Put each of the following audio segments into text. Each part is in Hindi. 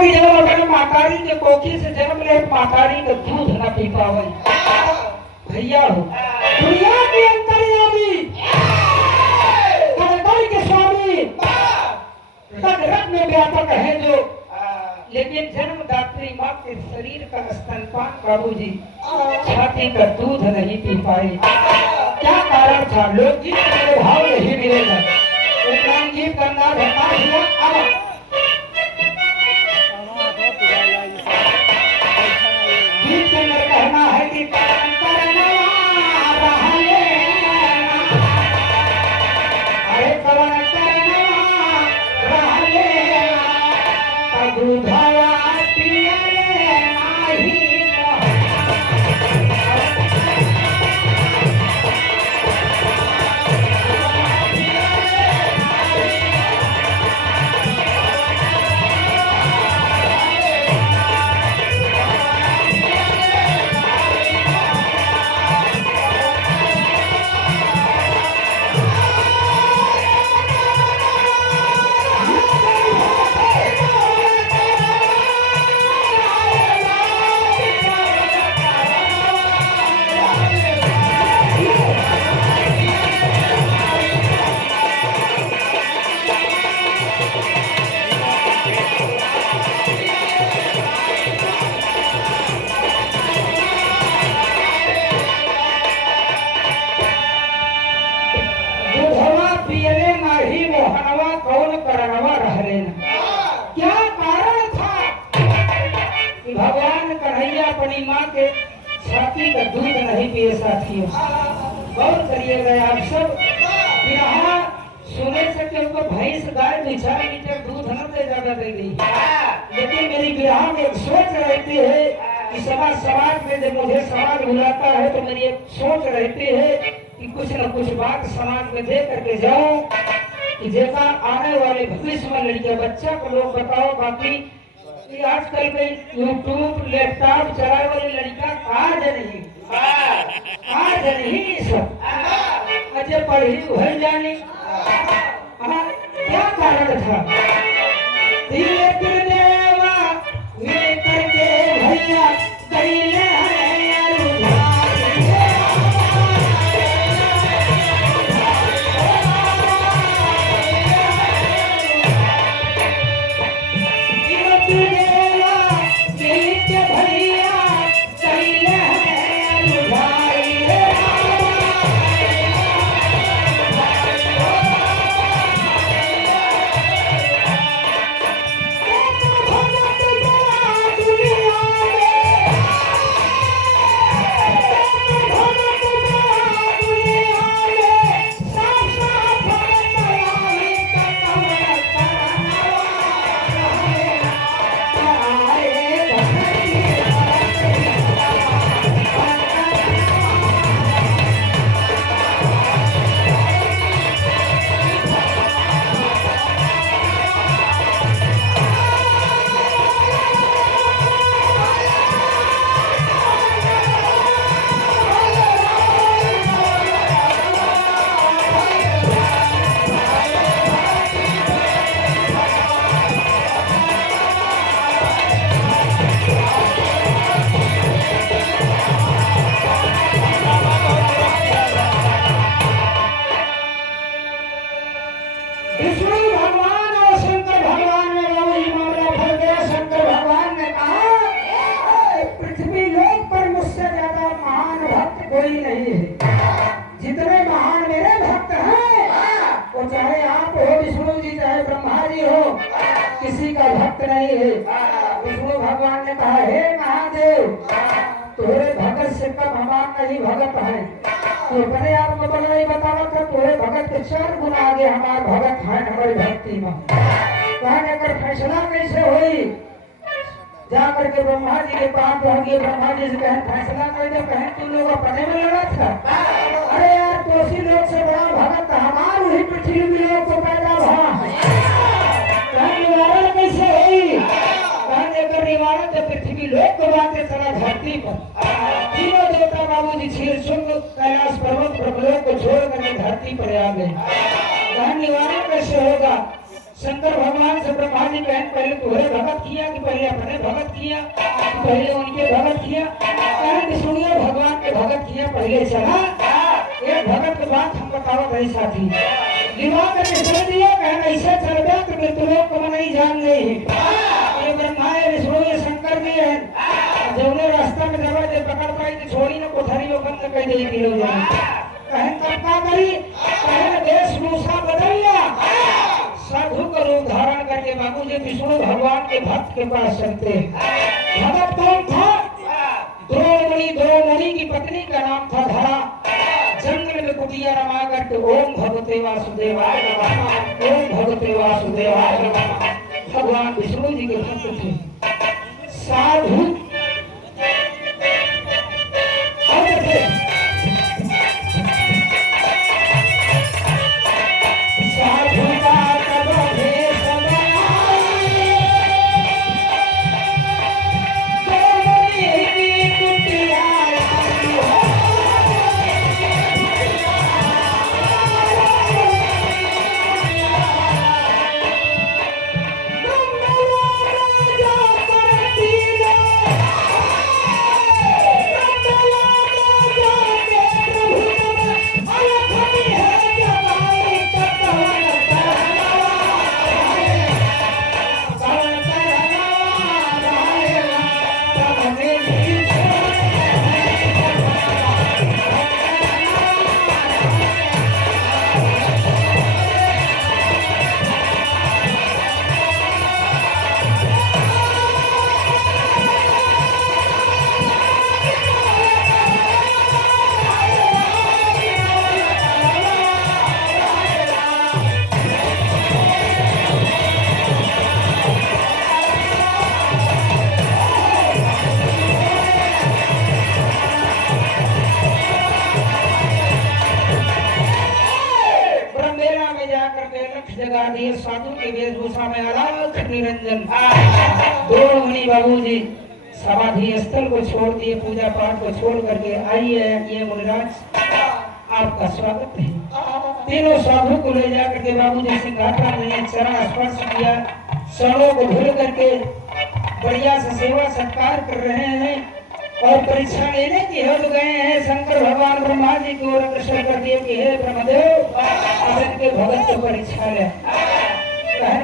की जन्म अपने मातारी के कोखी से जन्म ले मातारी का दूध न पी पावे भैया हो दुनिया के अंतर्यामी कलकल के स्वामी तद रत्न में व्यापक है जो लेकिन जन्मदात्री माँ के शरीर का स्तनपान बाबूजी छाती का दूध नहीं पी पाए क्या कारण था लोकगीत मेरे भाव नहीं मिलेगा एक गीत करना रहता हुआ अब गीत के अंदर कहना है कि अरे कवन दूधवा पियले नाही कौन करनवा रहले न क्या कारण था कि भगवान कन्हैया अपनी माँ के छाती का दूध नहीं पिए साथियों गौर करिएगा आप सब यहाँ सुने से कि उनको भैंस गाय 2-4 लीटर दूध न दे ज्यादा दे गई लेकिन मेरी विवाह में एक सोच रहती है कि समाज में जब मुझे समाज बुलाता है तो मेरी एक सोच रहती है कि कुछ न कुछ बात समाज में दे करके जाऊं कि देखा आने वाले भविष्य में लड़कियां बच्चा को लोग बताओ बाकी कि आजकल के यूट्यूब लैपटॉप चलाने वाली लड़कियां कहाँ जनी सब अजय पढ़ी वही जानी क्या कारण था भैया कोई नहीं है जितने महान मेरे भक्त हैं वो चाहे आप हो विष्णु जी चाहे ब्रह्मा जी हो किसी का भक्त नहीं है विष्णु भगवान ने कहा हे महादेव तुम्हारे भगत से कम हमारा नहीं भगत है तो अपने आप को बोला नहीं बतावा था तुम्हारे भगत के 4 गुना आगे हमारे भगत है हमारी भक्ति में कहने कर फैसला कैसे हुई जा करके ब्रह्मा जी के पास पहुंच गए ब्रह्मा जी से कहें फैसला कर दे कहें तुम लोग अपने में लड़ा था अरे यार कोसी लोग से बड़ा भगत हमारे ही पृथ्वी में लोग को पैदा हुआ कहीं निवारण कैसे हुई कहने कर निवारण जब पृथ्वी लोग को बातें चला धरती पर तीनों देवता बाबूजी क्षीर शुंग कैलाश पर्वत ब्रह्मलोक को छोड़ करके धरती पर आ गए कहीं निवारण कैसे होगा शंकर भगवान से ब्रह्मा जी कहें पहले तुम्हारे भगत किया कि पहले अपने भगत किया, पहले उनके भगत किया, विष्णुए भगवान के भगत किया पहले चला। एक भगत के बात हम बतावत है साथी, विवाह करके चल दिया, कहना ऐसा चल गया तो मृत्युलोक को नहीं जान गई है। ब्रह्मा है, विष्णु है, शंकर भी है, जौने रास्ता में दरवाजे पकड़ पाई तो छोड़ी न कोठरी में बंद कर दे गिरो जाए। कहन तब का करी, कहन वेशभूषा बदल लिया, साधु का रूप धारण करके बाबूजी विष्णु भगवान के भक्त के पास चलते। भगत कौन था? द्रौपदी की पत्नी का नाम था धरा। जंगल में कुटिया रमा करके ओम भगवते वासुदेवाय नमः, ओम भगवते वासुदेवाय नमः। भगवान विष्णु जी के भक्त थे। साधु साधु के वेशभूषा में अलख निरंजन द्रोणमुनि बाबूजी समाधि स्थल को छोड़ दिए, पूजा पाठ को छोड़ करके आइए ये मुनिराज आपका स्वागत है। तीनों साधु को ले जाकर के बाबूजी सिंहासन में चरण स्पर्श किया, चरणों को धुल करके बढ़िया से सेवा सत्कार कर रहे हैं और परीक्षा लेने की हो गए हैं। शंकर भगवान ब्रह्मा जी की ओर अग्रसर कर दिए कि हे ब्रह्मदेव अब इनके भगत को परीक्षा ले।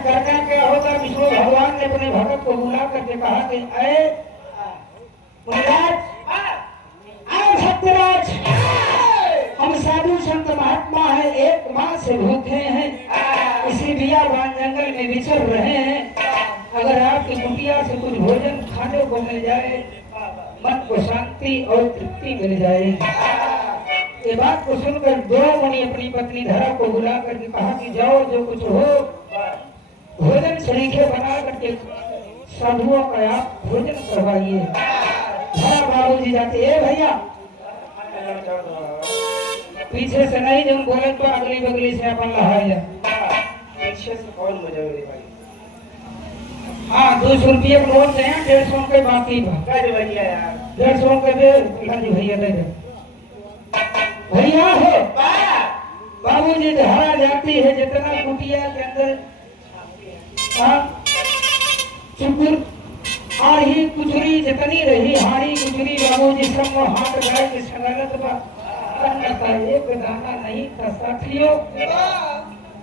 करना क्या होगा? विष्णु भगवान ने अपने भगत को बुला करके कहा कि अरे भक्तराज, हम साधु संत महात्मा है, एक माह से भूखे हैं, इसी बियाबान जंगल में विचर रहे हैं। अगर आपकी कुटिया से कुछ भोजन खाने को मिल जाए, मन को शांति और तृप्ति मिल जाएगी। ये बात को सुनकर द्रौपदी अपनी पत्नी धरा को बुला करके कहा कि जाओ, जो कुछ हो भोजन शरीखे बना करके साधुओं का आप भोजन करवाइए। धरा बाबूजी जाते हैं भैया पीछे से नहीं, जो बोले तो अगली बगली से अपन लहाया। पीछे से कौन मुझे भाई? हाँ 200 रुपये का नोट है, 150 के बाकी भैया यार 150 के दे भैया दे दे भैया हो। बाबूजी धारा जाती है, जितना कुटिया के अंदर चुकुर आही कुचरी जितनी रही, हारी कुचरी बाबूजी सब हाथ लगाए के संगलत का एक दाना नहीं था। साथियों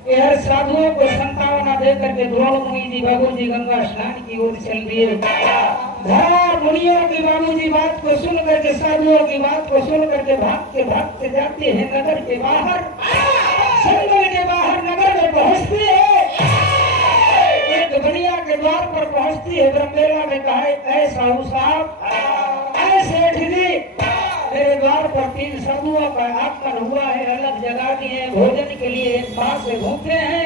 यह साधुओं को संतावना दे करके द्रौपदी जी बाबूजी गंगा स्नान की ओर चल दिए। धरा मुनियों की बाबूजी बात को सुन करके, साधुओं की बात को सुन करके भागते जाते हैं नगर के बाहर। जंगल के बाहर नगर में पहुंचते हैं, एक बनिया के द्वार पर पहुंचती है। ब्रह्मेला में कहा ऐ साहू साहब, ऐ सेठ जी, मेरे द्वार पर 3 साधुओं का आगमन हुआ है, अलग जगह दिए भोजन के लिए, एक माह से भूखे हैं,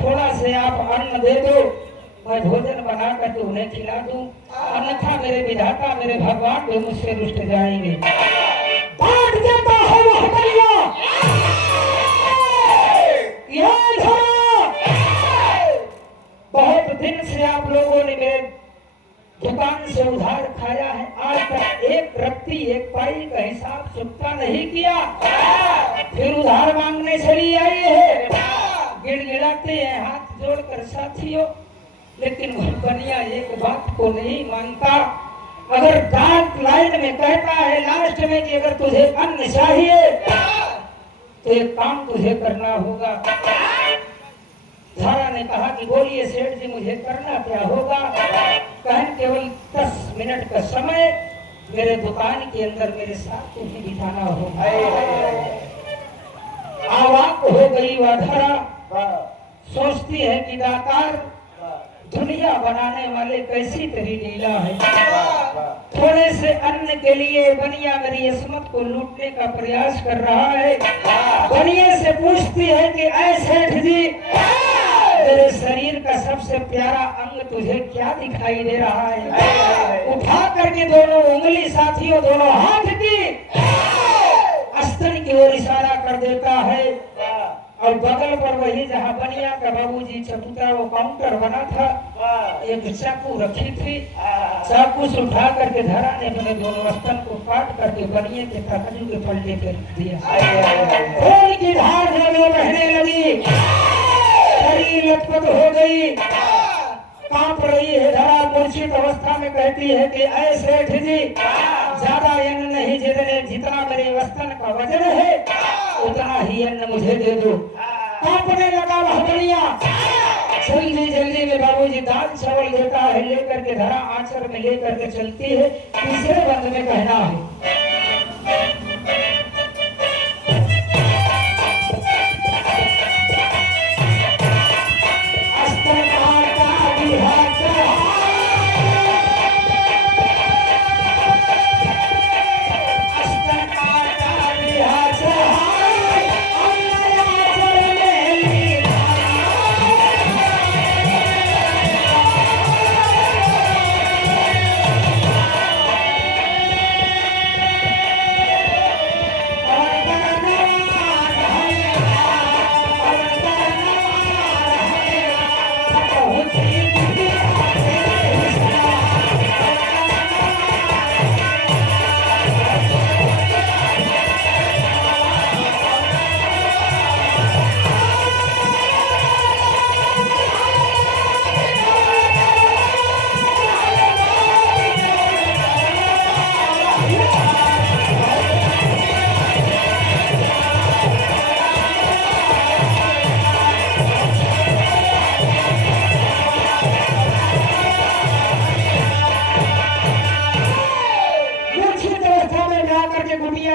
थोड़ा से आप अन्न दे दो, मैं भोजन बना कर उन्हें खिला दूं, अन्यथा मेरे विधाता मेरे भगवान भी मुझसे रुष्ट जाएंगे। बांट देता है वह बनिया, बहुत दिन से आप लोगों ने मेरे दुकान से उधार खाया है, आज तक एक रत्ती एक पाई का हिसाब चुकता नहीं किया, फिर उधार मांगने चली आई है। गिड़गिड़ाते हैं हाथ जोड़कर साथियों, लेकिन वह बनिया एक बात को नहीं मानता। अगर डार्क लाइन में कहता है लास्ट में कि अगर तुझे अन्न चाहिए तो एक काम तुझे करना होगा। धारा ने कहा कि बोलिए सेठ जी मुझे करना क्या होगा। कहन केवल 10 मिनट का समय मेरे दुकान के अंदर मेरे साथ तुम्हें बिताना होगा। आवाक हो गई वह धारा, सोचती है कि दातार दुनिया बनाने वाले कैसी तेरी लीला है। थोड़े से अन्न के लिए बनिया मेरी इस्मत को लूटने का प्रयास कर रहा है। बनिया से पूछती है कि ऐ सेठ जी तेरे शरीर का सबसे प्यारा अंग तुझे क्या दिखाई दे रहा है। उठा करके दोनों उंगली साथियों दोनों हाथ की अस्तर की ओर इशारा कर देता है और बगल पर वही जहाँ बनिया का बाबूजी चबूतरा वो काउंटर बना था, एक चाकू रखी थी। चाकू से उठा करके धरा ने अपने दोनों स्तन को काट करके बनिए के तराजू के पलटे पे रख दिया। खून की धार जो बहने लगी, शरीर लथपथ हो गई, कांप रही है धरा। मूर्छित अवस्था में कहती है कि ऐ सेठ जी ज्यादा अन्न नहीं, जितना मेरे वस्तन का वजन है उतना ही अन्न मुझे दे दो। कांपने लगा वह बनिया। जल्दी जल्दी में बाबूजी दाल चावल देता है, लेकर के धरा आंचल में लेकर के चलती है। तीसरे बंद में कहना है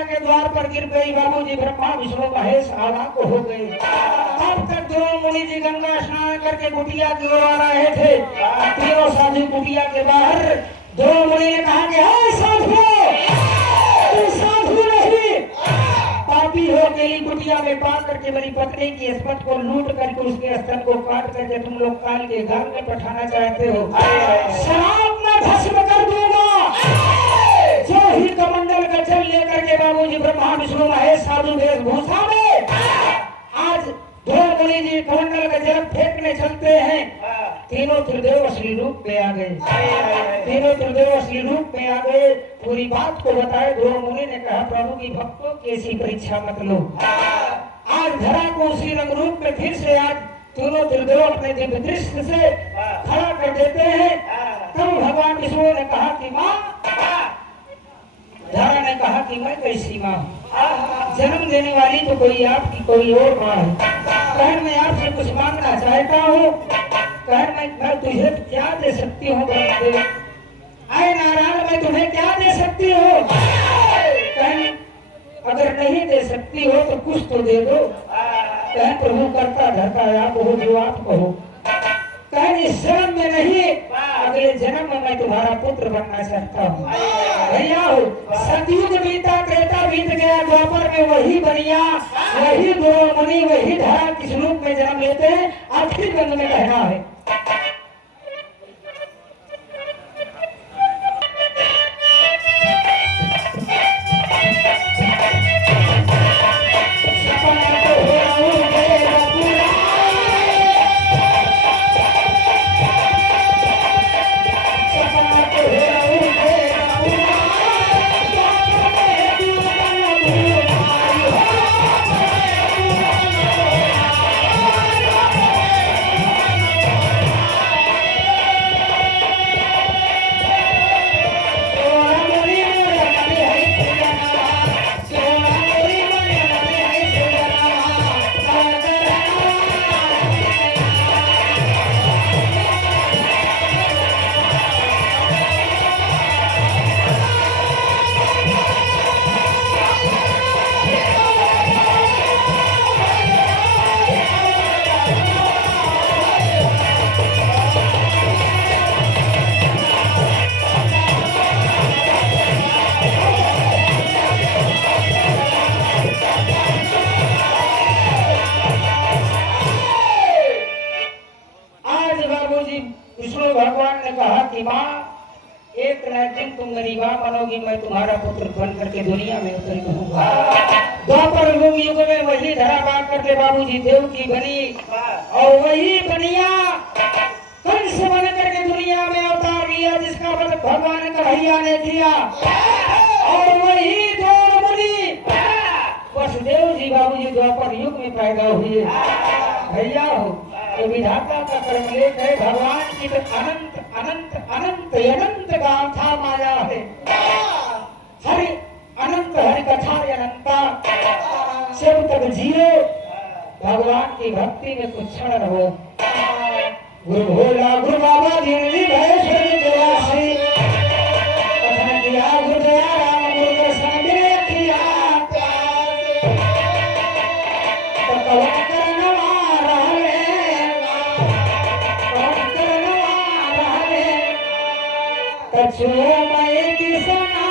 के द्वार पर गिर गई। बाबूजी ब्रह्मा विष्णु महेश आवाक हो गए। तब तक दोनों मुनि जी गंगा स्नान करके कुटिया की ओर आ रहे थे। तीनों साधु कुटिया के बाहर। दोनों मुनि ने कहा कि हाय साधु, तू साधु नहीं पापी हो गई। कुटिया में पा करके मेरी पत्नी की इस्मत को लूट करके उसके स्तन को काट करके तुम लोग काल के गाल में पठाना चाहते हो। शराब में भस्म कर दूंगा। जो ही कमंडल का जल लेकर के बाबूजी ब्रह्मा विष्णु महेश साधु वेशभूषा में आज दो मुनि जी कमंडल का जल फेंकने चलते हैं। तीनों त्रिदेव असली रूप में आ गए। तीनों त्रिदेव असली रूप में आ गए। पूरी बात को बताए। दो मुनि ने कहा प्रभु की भक्तों की ऐसी परीक्षा मत लो। आज धरा को उसी रंग रूप में फिर से आज तीनों त्रिदेव अपने दिव्य दृष्टि से खड़ा कर देते हैं। तब भगवान विष्णु ने कहा कि माँ, धारा ने कहा कि मैं कैसी माँ हूँ, जन्म देने वाली तो कोई आपकी कोई और माँ है। कहन मैं आपसे कुछ मांगना चाहता हूँ। कहन मैं तुझे क्या दे सकती हूँ ब्रह्मदेव? आए नारायण मैं तुम्हें क्या दे सकती हूँ? कहन अगर नहीं दे सकती हो तो कुछ तो दे दो। कहन प्रभु करता धरता आप हो जो आप कहो। कहन इस जन्म में नहीं अगले जन्म में मैं तुम्हारा पुत्र बनना चाहता हूँ। भैया हो सतयुग बीता त्रेता बीत गया, द्वापर में वही बनिया वही दो मुनि वही धरा किस रूप में जन्म लेते हैं। आखिरी बंद में कहना है कि माँ एक न दिन तुम मेरी माँ बनोगी, मैं तुम्हारा पुत्र बन करके दुनिया में उतर कहूँगा। द्वापर युग में वही धरा बात करके बाबूजी देव की बनी और वही बनिया कंस बन करके दुनिया में अवतार लिया, जिसका वध भगवान कन्हैया ने किया। और वही दो मुनि वसुदेव जी बाबूजी द्वापर युग में पैदा हुए। भैया हो ये विधाता का कर्म लेख है। भगवान की तो अनंत अनंत अनंत अनंत गाथा माया है। हरि अनंत हरि कथा अनंता जब तक जियो भगवान की भक्ति में कुछ क्षण रहो। गुरु भोला गुरु बाबा दीन दयासी कथन किया गुरु दया राम गुरु दर्शन किया तो कवन करनवा रहले कछु मैं किसना